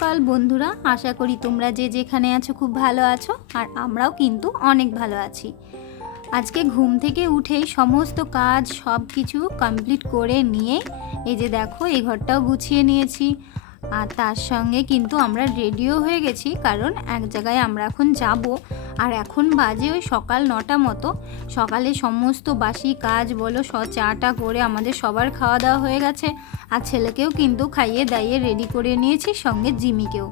সকাল বন্ধুরা, আশা করি তোমরা যে যেখানে আছো খুব ভালো আছো, আর আমরাও কিন্তু অনেক ভালো আছি। আজকে ঘুম থেকে উঠেই সমস্ত কাজ সব কিছু কমপ্লিট করে নিয়ে এই যে দেখো, এই ঘরটাও গুছিয়ে নিয়েছি। আর তার সঙ্গে কিন্তু আমরা রেডিও হয়ে গেছি, কারণ এক জায়গায় আমরা এখন যাব। আর এখন বাজে ওই সকাল নটা মতো। সকালে সমস্ত বাসি কাজ বলো, স চাটা করে আমাদের সবার খাওয়া দাওয়া হয়ে গেছে। আর ছেলেকেও কিন্তু খাইয়ে দাইয়ে রেডি করে নিয়েছি, সঙ্গে জিমিকেও।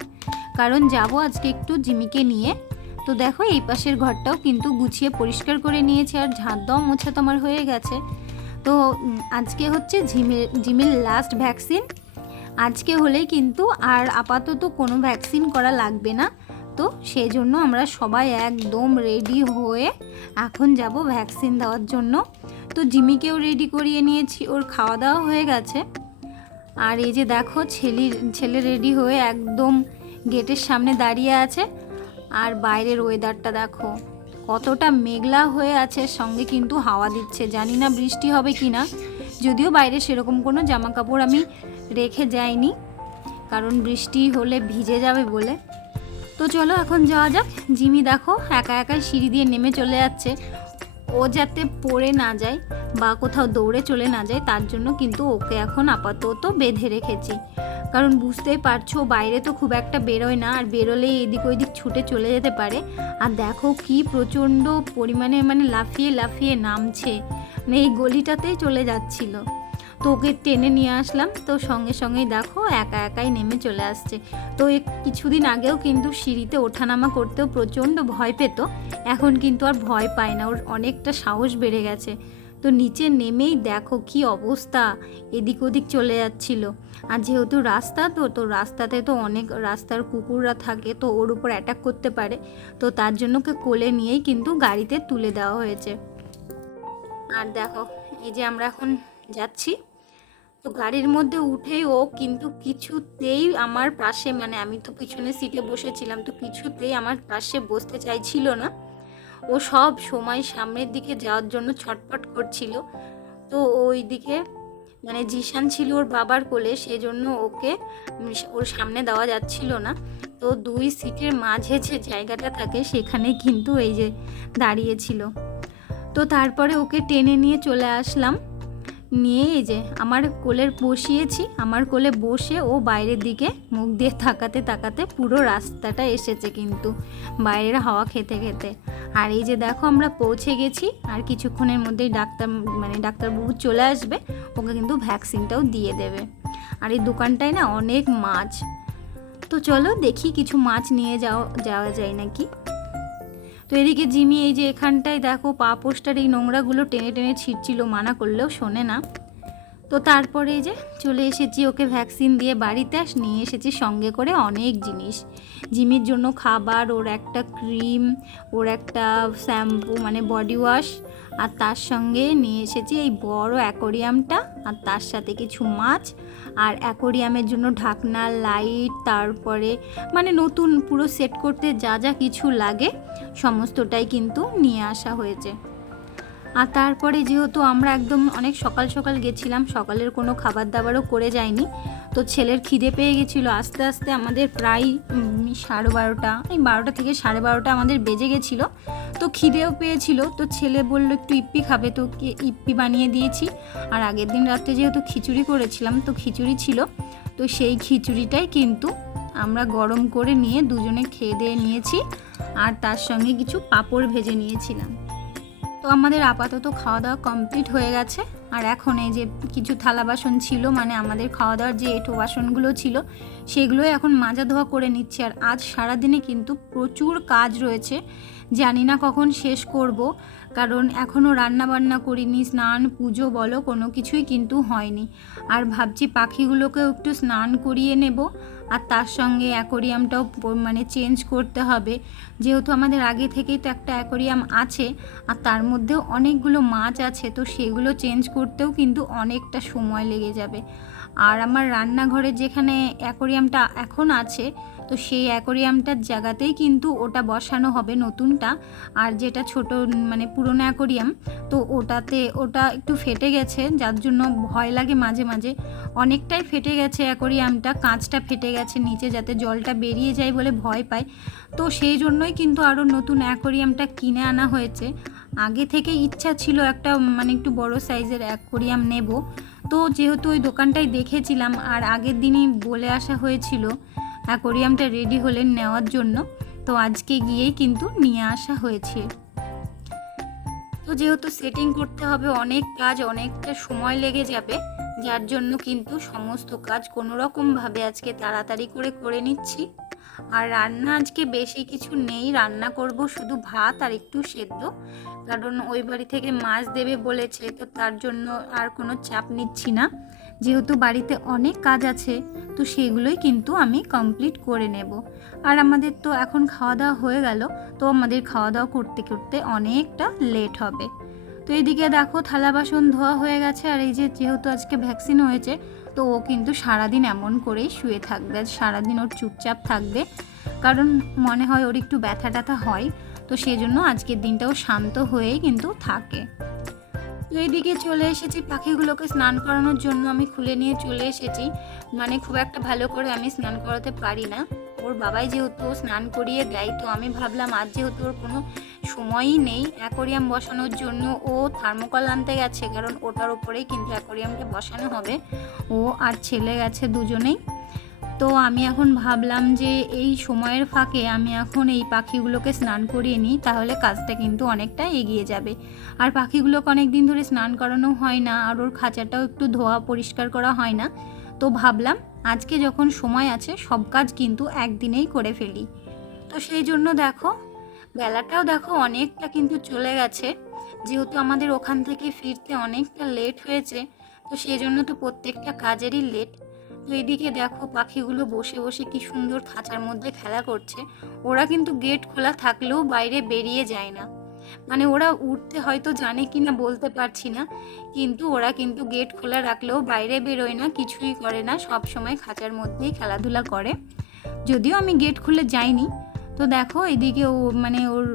কারণ যাব আজকে একটু জিমিকে নিয়ে। তো দেখো এই পাশের ঘরটাও কিন্তু গুছিয়ে পরিষ্কার করে নিয়েছি, আর ঝাঁট দেওয়া মোছা তোমার হয়ে গেছে। তো আজকে হচ্ছে ঝিমের জিমের লাস্ট ভ্যাকসিন আজকে হলেই কিন্তু আর আপাতত কোনো ভ্যাকসিন করা লাগবে না। তো সেই জন্য আমরা সবাই একদম রেডি হয়ে এখন যাব ভ্যাকসিন দেওয়ার জন্য। তো জিমিকেও রেডি করিয়ে নিয়েছি, ওর খাওয়া দাওয়া হয়ে গেছে। আর এই যে দেখো ছেলে ছেলে রেডি হয়ে একদম গেটের সামনে দাঁড়িয়ে আছে। আর বাইরের ওয়েদারটা দেখো, কতটা মেঘলা হয়ে আছে, সঙ্গে কিন্তু হাওয়া দিচ্ছে। জানি না বৃষ্টি হবে কি না যদিও বাইরে সেরকম কোনো জামা কাপড় আমি রেখে যাইনি কারণ বৃষ্টি হলে ভিজে যাবে বলে। তো চলো এখন যাওয়া যাক। জিমি দেখো, একা একাই সিঁড়ি দিয়ে নেমে চলে যাচ্ছে। ও যাতে পড়ে না যায় বা কোথাও দৌড়ে চলে না যায়, তার জন্য কিন্তু ওকে এখন আপাতত বেঁধে রেখেছি। কারণ বুঝতেই পারছ, বাইরে তো খুব একটা বেরোয় না, আর বেরোলেই এদিক ওইদিক ছুটে চলে যেতে পারে। আর দেখো কি প্রচণ্ড পরিমাণে মানে লাফিয়ে লাফিয়ে নামছে। মানে এই গলিটাতেই চলে যাচ্ছিল। তো ওকে টেনে নিয়ে আসলাম। তো সঙ্গে সঙ্গেই দেখো, একা একাই নেমে চলে আসছে। তো কিছুদিন আগেও কিন্তু সিঁড়িতে ওঠানামা করতেও প্রচণ্ড ভয় পেত। এখন কিন্তু আর ভয় পায় না, ওর অনেকটা সাহস বেড়ে গেছে। তো নিচে নেমেই দেখো কি অবস্থা, এদিক ওদিক চলে যাচ্ছিল। আর যেহেতু রাস্তা তো তো রাস্তাতে তো অনেক রাস্তার কুকুররা থাকে, তো ওর উপর অ্যাটাক করতে পারে। তো তার জন্য ওকে কোলে নিয়েই কিন্তু গাড়িতে তুলে দেওয়া হয়েছে। আর দেখো, এই যে আমরা এখন যাচ্ছি। তো গাড়ির মধ্যে উঠেই ও কিন্তু কিছুতেই আমার পাশে মানে আমি তো পিছনে সিটে বসেছিলাম, তো কিছুতেই আমার পাশে বসতে চাইছিল না। ও সব সময় সামনের দিকে যাওয়ার জন্য ছটপট করছিল। তো ওই দিকে মানে জিশান ছিল ওর বাবার কোলে সেই জন্য ওকে ওর সামনে দেওয়া যাচ্ছিল না। তো দুই সিটের মাঝে যে জায়গাটা থাকে, সেখানে কিন্তু এই যে দাঁড়িয়েছিল তো তারপরে ওকে টেনে নিয়ে চলে আসলাম। নিয়ে এই যে আমার কোলের বসিয়েছি, আমার কোলে বসে ও বাইরের দিকে মুখ দিয়ে তাকাতে তাকাতে পুরো রাস্তাটা এসেছে কিন্তু, বাইরের হাওয়া খেতে খেতে। আর এই যে দেখো আমরা পৌঁছে গেছি, আর কিছুক্ষণের মধ্যেই ডাক্তার মানে ডাক্তারবাবু চলে আসবে, ওকে কিন্তু ভ্যাকসিনটাও দিয়ে দেবে। আর এই দোকানটায় না অনেক মাছ। তো চলো দেখি কিছু মাছ নিয়ে যাওয়া যাওয়া যায় নাকি? তো এদিকে জিমি, এই যে এখানটায় দেখো, পা পোস্টার, এই নোংরাগুলো টেনে টেনে ছিটছিল, মানা করলেও শোনে না। তো তারপরে যে চলে এসেছি, ওকে ভ্যাকসিন দিয়ে বাড়িতে আস, নিয়ে এসেছি সঙ্গে করে অনেক জিনিস। জিমির জন্য খাবার, ওর একটা ক্রিম, ওর একটা শ্যাম্পু মানে বডি ওয়াশ, আর তার সঙ্গে নিয়ে এসেছি এই বড় অ্যাকোরিয়ামটা, আর তার সাথে কিছু মাছ আর অ্যাকোরিয়ামের জন্য ঢাকনা, লাইট, তারপরে মানে নতুন পুরো সেট করতে যা যা কিছু লাগে, সমস্তটাই কিন্তু নিয়ে আসা হয়েছে। আর তারপরে যেহেতু আমরা একদম অনেক সকাল সকাল গেছিলাম, সকালের কোনো খাবার দাবারও করে যায়নি তো ছেলের খিদে পেয়ে গেছিল। আস্তে আস্তে আমাদের প্রায় সাড়ে বারোটা, এই বারোটা থেকে সাড়ে বারোটা আমাদের বেজে গেছিল, তো খিদেও পেয়েছিল। তো ছেলে বলল, একটু ইপ্পি খাবে তো ইপ্পি বানিয়ে দিয়েছি। আর আগের দিন রাত্রে যেহেতু খিচুড়ি করেছিলাম, তো খিচুড়ি ছিল, তো সেই খিচুড়িটাই কিন্তু আমরা গরম করে নিয়ে দুজনে খেয়ে দিয়ে নিয়েছি, আর তার সঙ্গে কিছু পাঁপড় ভেজে নিয়েছিলাম। আমাদের আপাতত খাওয়া দাওয়া কমপ্লিট হয়ে গেছে। আর এখন এই যে কিছু থালা বাসন ছিল মানে আমাদের খাওয়া দাওয়ার যে এঁটো বাসনগুলো ছিল সেগুলোই এখন মাজা ধোয়া করে নিচ্ছি। আর আজ সারাদিনে কিন্তু প্রচুর কাজ রয়েছে। জানি না কখন শেষ করব, কারণ এখনও রান্না বান্না করিনি, স্নান, পুজো বলো, কোনো কিছুই কিন্তু হয়নি। আর ভাবছি পাখিগুলোকেও একটু স্নান করিয়ে নেব। আর তার সঙ্গে অ্যাকোরিয়ামটাও মানে চেঞ্জ করতে হবে। যেহেতু আমাদের আগে থেকেই তো একটা অ্যাকোরিয়াম আছে, আর তার মধ্যেও অনেকগুলো মাছ আছে, তো সেগুলো চেঞ্জ করতেও কিন্তু অনেকটা সময় লেগে যাবে। আর আমার রান্নাঘরে যেখানে অ্যাকোরিয়ামটা এখন আছে, তো সেই অ্যাকোরিয়ামটার জায়গাতেই কিন্তু ওটা বসানো হবে নতুনটা। আর যেটা ছোট মানে পুরনো অ্যাকোরিয়াম, তো ওটাতে ওটা একটু ফেটে গেছে, যার জন্য ভয় লাগে মাঝে মাঝে। অনেকটাই ফেটে গেছে অ্যাকোরিয়ামটা, কাঁচটা ফেটে গেছে নিচে যাতে জলটা বেরিয়ে যায় বলে ভয় পায়। তো সেই জন্যই কিন্তু আরও নতুন অ্যাকোরিয়ামটা কিনে আনা হয়েছে। আগে থেকে ইচ্ছা ছিল একটা মানে একটু বড় সাইজের অ্যাকোরিয়াম নেব। তো যেহেতু ওই দোকানটাই দেখেছিলাম, আর আগের দিনই বলে আসা হয়েছিল, অ্যাকোরিয়ামটা রেডি হলে নেওয়ার জন্য, তো আজকে গিয়েই কিন্তু নিয়ে আসা হয়েছে। তো যেহেতু সেটিং করতে হবে, অনেক কাজ, অনেকটা সময় লেগে যাবে, যার জন্য কিন্তু সমস্ত কাজ কোনো রকমভাবে আজকে তাড়াতাড়ি করে করে নিচ্ছি। আর রান্না আজকে বেশি কিছু নেই, রান্না করব শুধু ভাত আর একটু সেদ্ধ। কারণ ওই বাড়ি থেকে মাছ দেবে বলেছে, তো তার জন্য আর কোনো চাপ নিচ্ছি না। যেহেতু বাড়িতে অনেক কাজ আছে, তো সেগুলোই কিন্তু আমি কমপ্লিট করে নেব। আর আমাদের তো এখন খাওয়া দাওয়া হয়ে গেল, তো আমাদের খাওয়া দাওয়া করতে করতে অনেকটা লেট হবে। তো এইদিকে দেখো থালা বাসন ধোয়া হয়ে গেছে, আর এই যে যেহেতু আজকে ভ্যাকসিন হয়েছে তো ও কিন্তু সারাদিন এমন করেই শুয়ে থাকবে, সারাদিন ওর চুপচাপ থাকবে। কারণ মনে হয় ওর একটু ব্যথা ট্যাথা হয়, তো সেই জন্য আজকের দিনটাও শান্ত হয়েই কিন্তু থাকে। তো এইদিকে চলে এসেছি পাখিগুলোকে স্নান করানোর জন্য। আমি খুলে নিয়ে চলে এসেছি। মানে খুব একটা ভালো করে আমি স্নান করাতে পারি না। ওর বাবাই যেহেতু স্নান করিয়ে দেয়, তো আমি ভাবলাম আজ যেহেতু ওর কোনো সময়ই নেই অ্যাকোরিয়াম বসানোর জন্য। ও থার্মোকল আনতে গেছে, কারণ ওটার ওপরেই কিন্তু অ্যাকোরিয়ামকে বসানো হবে। ও আর ছেলে গেছে দুজনেই। তো আমি এখন ভাবলাম যে এই সময়ের ফাঁকে আমি এখন এই পাখিগুলোকে স্নান করিয়ে নিই, তাহলে কাজটা কিন্তু অনেকটা এগিয়ে যাবে। আর পাখিগুলোকে অনেক দিন ধরে স্নান করানো হয় না, আর ওর খাঁচাটাও একটু ধোয়া পরিষ্কার করা হয় না। তো ভাবলাম আজকে যখন সময় আছে, সব কাজ কিন্তু একদিনেই করে ফেলি। তো সেই জন্য দেখো বেলাটাও দেখো অনেকটা কিন্তু চলে গেছে। যেহেতু আমাদের ওখান থেকে ফিরতে অনেকটা লেট হয়েছে, তো সেই জন্য তো প্রত্যেকটা কাজেরই লেট তো এদিকে দেখো পাখিগুলো বসে বসে কি সুন্দর খাঁচার মধ্যে খেলা করছে। ওরা কিন্তু গেট খোলা থাকলেও বাইরে বেরিয়ে যায় না। মানে ওরা উঠতে হয়তো জানে কি না বলতে পারছি না, কিন্তু ওরা কিন্তু গেট খোলা রাখলেও বাইরে বেরোয় না, কিছুই করে না সব সময় খাঁচার মধ্যেই খেলাধুলা করে। যদিও আমি গেট খুলে যাইনি তো দেখো এদিকে ও মানে ওর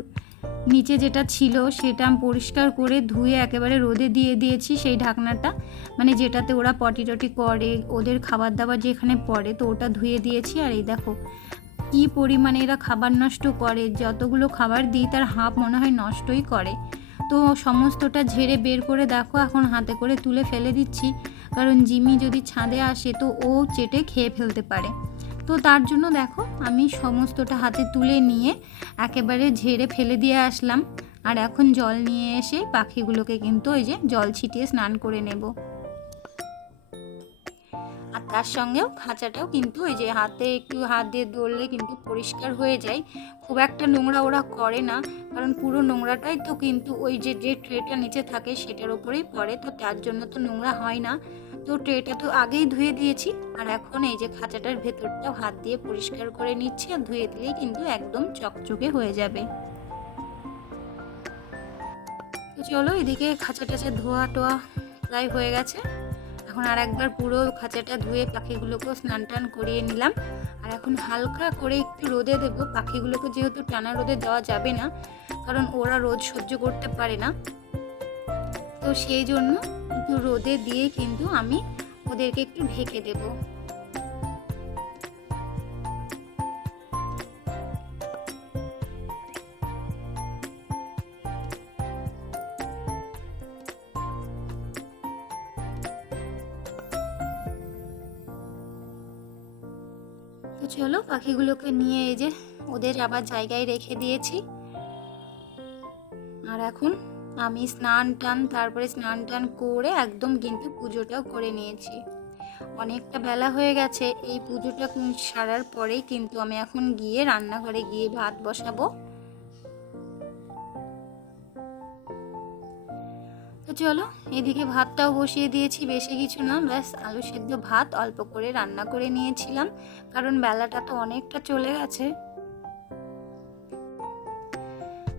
নিচে যেটা ছিল সেটা আমি পরিষ্কার করে ধুয়ে একেবারে রোদে দিয়ে দিয়েছি সেই ঢাকনাটা। মানে যেটাতে ওরা পটি টটি করে, ওদের খাবার দাবার যেখানে পড়ে তো ওটা ধুয়ে দিয়েছি। আর এই দেখো কি পরিমাণে এরা খাবার নষ্ট করে, যতগুলো খাবার দিই তার হাফ মনে হয় নষ্টই করে। তো সমস্তটা ঝেড়ে বের করে দেখো এখন হাতে করে তুলে ফেলে দিচ্ছি। কারণ জিমি যদি ছাদে আসে তো ও চেটে খেয়ে ফেলতে পারে। তো তার জন্য দেখো, আমি সমস্তটা হাতে তুলে নিয়ে একেবারে ঝেড়ে ফেলে দিয়ে আসলাম। আর এখন জল নিয়ে এসে পাখিগুলোকে কিন্তু ওই যে জল ছিটিয়ে স্নান করে নেব। আর তার সঙ্গেও খাঁচাটাও কিন্তু ওই যে হাতে একটু হাত দিয়ে ধরলে কিন্তু পরিষ্কার হয়ে যায়। খুব একটা নোংরা ওরা করে না, কারণ পুরো নোংরাটাই তো কিন্তু ওই যে যে ট্রেটা নিচে থাকে সেটার উপরেই পড়ে, তো তার জন্য তো নোংরা হয় না। তো ট্রেটা তো আগেই ধুয়ে দিয়েছি, আর এখন এই যে খাঁচাটার ভেতরটাও হাত দিয়ে পরিষ্কার করে নিচ্ছি আর ধুয়ে দিলেই কিন্তু একদম চকচকে হয়ে যাবে। তো চলো এদিকে খাঁচা টাচা ধোয়া টোয়া প্রায় হয়ে গেছে। এখন আর একবার পুরো খাঁচাটা ধুয়ে পাখিগুলোকেও স্নান টান করিয়ে নিলাম। আর এখন হালকা করে একটু রোদে দেবো, পাখিগুলোকে যেহেতু টানা রোদে দেওয়া যাবে না, কারণ ওরা রোদ সহ্য করতে পারে না। তো সেই জন্য একটু রোদে দিয়ে কিন্তু আমি ওদেরকে একটু ঢেকে দেব। তো চলো পাখিগুলোকে নিয়ে এই যে ওদের আবার জায়গায় রেখে দিয়েছি। আর এখন আমি স্নান টান, তারপরে স্নান টান করে একদম কিন্তু পুজোটাও করে নিয়েছি। অনেকটা বেলা হয়ে গেছে, এই পুজোটা সারার পরেই কিন্তু আমি এখন গিয়ে রান্নাঘরে গিয়ে ভাত বসাবো। তো চলো, এদিকে ভাতটাও বসিয়ে দিয়েছি, বেশি কিছু না, ব্যাস আলু সেদ্ধ ভাত অল্প করে রান্না করে নিয়েছিলাম, কারণ বেলাটা তো অনেকটা চলে গেছে।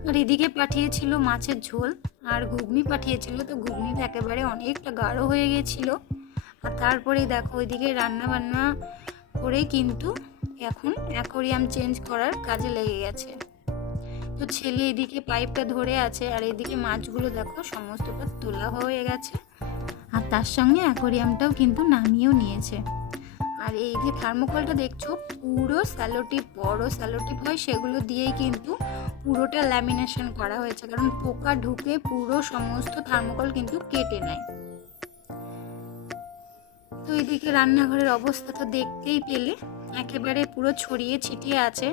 আর এদিকে পাঠিয়েছিল মাছের ঝোল, আর ঘুগনি পাঠিয়েছিল। তো ঘুগনিটা একেবারে অনেকটা গাঢ় হয়ে গেছিল। আর তারপরেই দেখো, ওইদিকে রান্না বান্না করে কিন্তু এখন অ্যাকোরিয়াম চেঞ্জ করার কাজে লেগে গেছে। তো ছেলে এদিকে পাইপটা ধরে আছে, আর এদিকে মাছগুলো দেখো, সমস্তটা তোলা হয়ে গেছে। আর তার সঙ্গে অ্যাকোরিয়ামটাও কিন্তু নামিয়েও নিয়েছে। আর এই যে থার্মোকলটা দেখছ, পুরো স্যালোটিপ, বড় স্যালোটিপ হয়, সেগুলো দিয়েই কিন্তু পুরোটা ল্যামিনেশন করা হয়েছে। কারণ পোকা ঢুকে পুরো সমস্ত থার্মোকল কিন্তু কেটে নেয়। তো এদিকে রান্নাঘরের অবস্থা তো দেখতেই পেলে। একেবারে পুরো ছড়িয়ে ছিটিয়ে আছে।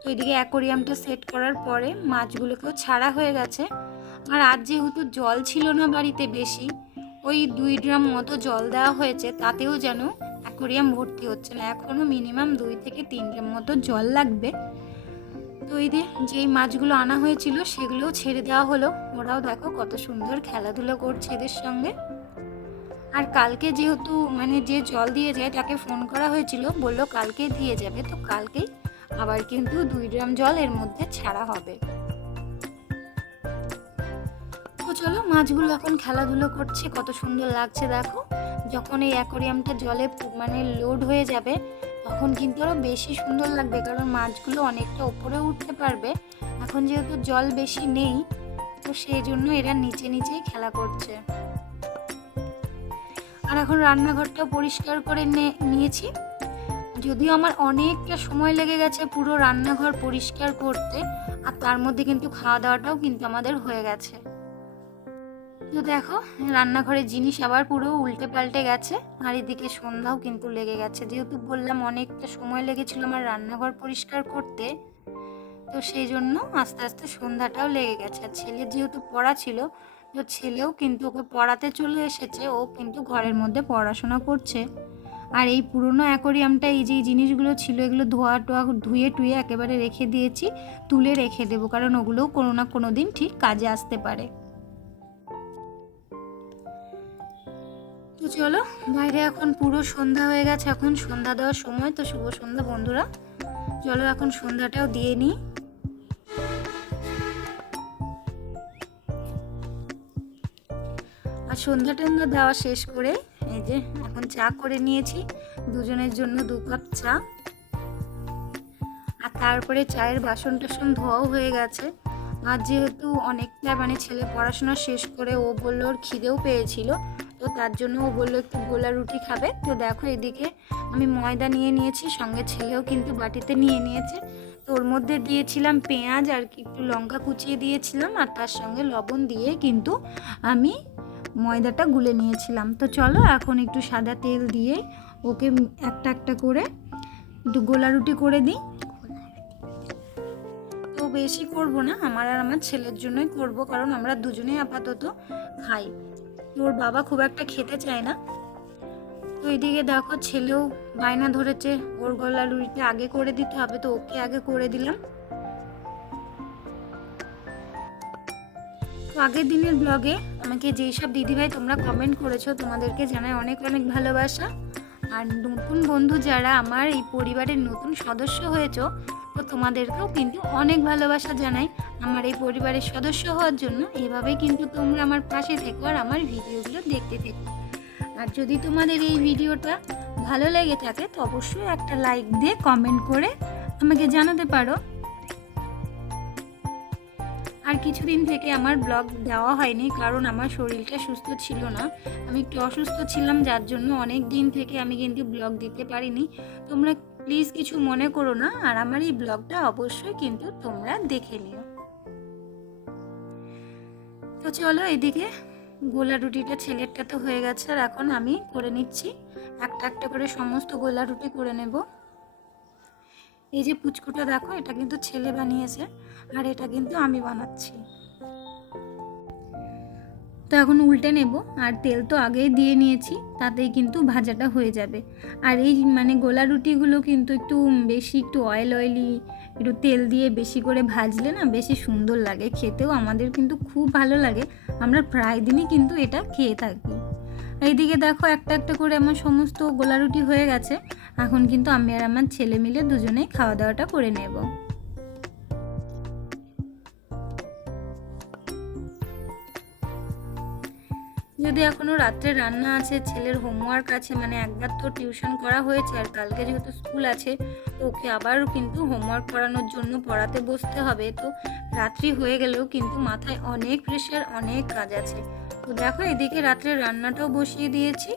তো এদিকে অ্যাকোরিয়ামটা সেট করার পরে মাছগুলোকেও ছাড়া হয়ে গেছে। আর আজ যেহেতু জল ছিল না বাড়িতে বেশি, ওই দুই ড্রাম মতো জল দেওয়া হয়েছে, তাতেও যেন অ্যাকোরিয়াম ভর্তি হচ্ছে না। এখনও মিনিমাম দুই থেকে তিন ড্রাম মতো জল লাগবে। তো এই যে, যেই মাছগুলো আনা হয়েছিল সেগুলোও ছেড়ে দেওয়া হলো। ওরাও দেখো কত সুন্দর খেলাধুলো করছে এদের সঙ্গে। আর কালকে যেহেতু মানে যে জল দিয়ে যায় তাকে ফোন করা হয়েছিল, বলল কালকে দিয়ে যাবে। তো কালকেই আবার কিন্তু দুই ড্রাম জল এর মধ্যে ছাড়া হবে। চলো, মাছগুলো এখন খেলাধুলো করছে, কত সুন্দর লাগছে দেখো। যখন এই অ্যাকোরিয়ামটা জলে মানে লোড হয়ে যাবে, তখন কিন্তু আরও বেশি সুন্দর লাগবে, কারণ মাছগুলো অনেকটা ওপরে উঠতে পারবে। এখন যেহেতু জল বেশি নেই, তো সেই জন্য এরা নিচে নিচেই খেলা করছে। আর এখন রান্নাঘরটাও পরিষ্কার করে নিয়েছি। যদিও আমার অনেকটা সময় লেগে গেছে পুরো রান্নাঘর পরিষ্কার করতে, আর তার মধ্যে কিন্তু খাওয়া দাওয়াটাও কিন্তু আমাদের হয়ে গেছে। তো দেখো রান্নাঘরের জিনিস আবার পুরো উল্টে পাল্টে গেছে। আর এদিকে সন্ধ্যাও কিন্তু লেগে গেছে। যেহেতু বললাম অনেকটা সময় লেগেছিল আমার রান্নাঘর পরিষ্কার করতে, তো সেই জন্য আস্তে আস্তে সন্ধ্যাটাও লেগে গেছে। আর ছেলের যেহেতু পড়া ছিল, তো ছেলেও কিন্তু ওকে পড়াতে চলে এসেছে। ও কিন্তু ঘরের মধ্যে পড়াশোনা করছে। আর এই পুরনো অ্যাকোরিয়ামটা, এই যে জিনিসগুলো ছিল, এগুলো ধোয়া টোয়া, ধুয়ে টুয়ে একেবারে রেখে দিয়েছি। তুলে রেখে দেবো, কারণ ওগুলোও কোনো না কোনো দিন ঠিক কাজে আসতে পারে। তো চলো, বাইরে এখন পুরো সন্ধ্যা হয়ে গেছে, এখন সন্ধ্যা দেওয়ার সময়, তো শুভ সন্ধ্যা বন্ধুরা। চলো এখন সন্ধ্যাটাও দিয়ে নিই। আর সন্ধ্যা টন্ধ্যা দেওয়া শেষ করে, এই যে এখন চা করে নিয়েছি, দুজনের জন্য দু কাপ চা। আর তারপরে চায়ের বাসন টাসন ধোয়াও হয়ে গেছে। আর যেহেতু অনেকটা মানে ছেলে পড়াশোনা শেষ করে, ও বলল ওর খিদেও পেয়েছিল তো তার জন্য ও বলল একটু গোলা রুটি খাবে। তো দেখো এদিকে আমি ময়দা নিয়ে নিয়েছি, সঙ্গে ছেলেও কিন্তু বাটিতে নিয়ে নিয়েছে। তো ওর মধ্যে দিয়েছিলাম পেঁয়াজ আর কি একটু লঙ্কা কুচিয়ে দিয়েছিলাম, আর তার সঙ্গে লবণ দিয়ে কিন্তু আমি ময়দাটা গুলে নিয়েছিলাম। তো চলো এখন একটু সাদা তেল দিয়ে ওকে একটা একটা করে একটু গোলা রুটি করে দিই। তো বেশি করব না, আমার আর আমার ছেলের জন্যই করব, কারণ আমরা দুজনেই আপাতত খাই। ওর বাবা খুব একটা খেতে চায় না। তো এদিকে দেখো ছেলেও বায়না ধরেছে, ওর গলা রুটিটা আগে করে দিতে হবে তো ওকে আগে করে দিলাম। তো আগের দিনের ব্লগে আমাকে যেই সব দিদিভাই তোমরা কমেন্ট করেছ, তোমাদেরকে জানাই অনেক অনেক ভালোবাসা। আর নতুন বন্ধু যারা আমার এই পরিবারের নতুন সদস্য হয়েছো তোমাদেরকেও কিন্তু অনেক ভালোবাসা জানাই আমার এই পরিবারের সদস্য হওয়ার জন্য। এভাবেই কিন্তু তোমরা আমার পাশে থেকো আর আমার ভিডিওগুলো দেখতে থেকো। আর যদি তোমাদের এই ভিডিওটা ভালো লেগে থাকে, তো অবশ্যই একটা লাইক দিয়ে কমেন্ট করে আমাকে জানাতে পারো। আর কিছুদিন থেকে আমার ব্লগ দেওয়া হয়নি, কারণ আমার শরীরটা সুস্থ ছিল না। আমি একটু অসুস্থ ছিলাম, যার জন্য অনেক দিন থেকে আমি কিন্তু ব্লগ দিতে পারিনি। তোমরা প্লিজ কিছু মনে করো না, আর আমার এই ব্লগটা অবশ্যই কিন্তু তোমরা দেখে নিও। তো চলো এদিকে গোলা রুটিটা ছেলেরটা তো হয়ে গেছে, আর এখন আমি করে নিচ্ছি। একটা একটা করে সমস্ত গোলা রুটি করে নেব। এই যে পুচকুটা দেখো, এটা কিন্তু ছেলে বানিয়েছে, আর এটা কিন্তু আমি বানাচ্ছি। তো এখন উল্টে নেব। আর তেল তো আগেই দিয়ে নিয়েছি, তাতেই কিন্তু ভাজাটা হয়ে যাবে। আর এই মানে গোলা রুটিগুলো কিন্তু একটু বেশি একটু অয়েল অয়েলি একটু তেল দিয়ে বেশি করে ভাজলে না বেশি সুন্দর লাগে। খেতেও আমাদের কিন্তু খুব ভালো লাগে। আমরা প্রায় দিনই কিন্তু এটা খেয়ে থাকি। এইদিকে দেখো একটা একটা করে আমার সমস্ত গোলা রুটি হয়ে গেছে। এখন কিন্তু আমি আর আমার ছেলে মিলে দুজনেই খাওয়া দাওয়াটা করে নেব। যদি এখনও রাত্রে রান্না আছে, ছেলের হোমওয়ার্ক আছে মানে একবার তো টিউশন করা হয়েছে আর কালকে যেহেতু স্কুল আছে ওকে আবার কিন্তু হোমওয়ার্ক করানোর জন্য পড়াতে বসতে হবে। তো রাত্রি হয়ে গেলেও কিন্তু মাথায় অনেক প্রেশার অনেক কাজ আছে। তো দেখো, এদিকে রাত্রে রান্নাটাও বসিয়ে দিয়েছি।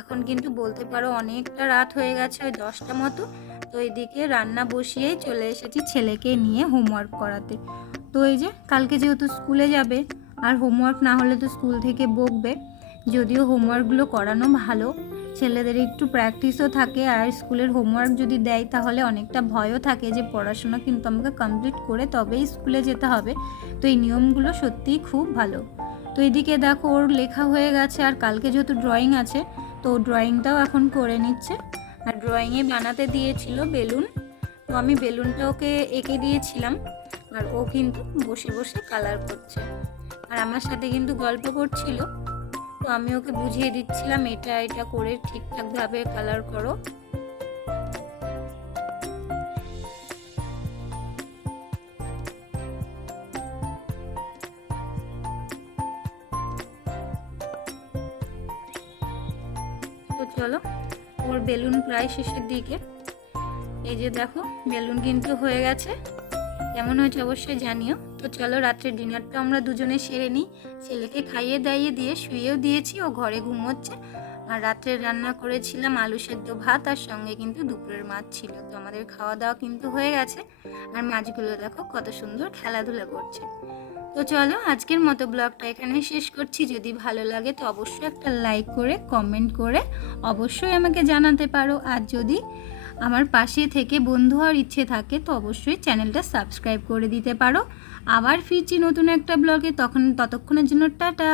এখন কিন্তু বলতে পারো অনেকটা রাত হয়ে গেছে, ওই দশটা মতো। তো এদিকে রান্না বসিয়েই চলে এসেছি ছেলেকে নিয়ে হোমওয়ার্ক করাতে। তো এই যে, কালকে যেহেতু স্কুলে যাবে আর হোমওয়ার্ক না হলে তো স্কুল থেকে বকবে। যদিও হোমওয়ার্কগুলো করানো ভালো, ছেলেদের একটু প্র্যাকটিসও থাকে আর স্কুলের হোমওয়ার্ক যদি দেয় তাহলে অনেকটা ভয়ও থাকে যে পড়াশোনা কিন্তু আমাকে কমপ্লিট করে তবেই স্কুলে যেতে হবে। তো এই নিয়মগুলো সত্যিই খুব ভালো। তো এদিকে দেখো ওর লেখা হয়ে গেছে আর কালকে যেহেতু ড্রয়িং আছে, তো ড্রয়িংটাও এখন করে নিচ্ছে। আর ড্রয়িংয়ে বানাতে দিয়েছিল বেলুন। তো আমি বেলুনটা ওকে এঁকে দিয়েছিলাম। আর ও কিন্তু বসে বসে কালার করছে। আর আমার সাথে কিন্তু গল্প করছিল। তো আমি ওকে বুঝিয়ে দিচ্ছিলাম, এটা এটা করে ঠিকঠাকভাবে কালার করো। তো চলো, ওর বেলুন প্রায় শেষের দিকে। এই যে দেখো, বেলুন কিন্তু হয়ে গেছে। কেমন হয়েছে অবশ্যই জানিও। তো চলো রাত্রে ডিনারটা আমরা দুজনে সেরে নিই। ছেলেকে খাইয়ে দাইয়ে দিয়ে শুয়েও দিয়েছি, ও ঘরে ঘুমোচ্ছে। আর রাত্রে রান্না করেছিলাম আলু সেদ্ধ ভাত, আর সঙ্গে কিন্তু দুপুরের মাছ ছিল। তো আমাদের খাওয়া দাওয়া কিন্তু হয়ে গেছে। আর মাছগুলো দেখো কত সুন্দর খেলাধুলা করছে। তো চলো আজকের মতো ব্লগটা এখানে শেষ করছি। যদি ভালো লাগে তো অবশ্যই একটা লাইক করে, কমেন্ট করে অবশ্যই আমাকে জানাতে পারো। আর যদি আমার পাশে থেকে বন্ধু হওয়ার ইচ্ছে থাকে, তো অবশ্যই চ্যানেলটা সাবস্ক্রাইব করে দিতে পারো। আবার ফিরছি নতুন একটা ব্লগে, তখন ততক্ষণের জন্য টাটা।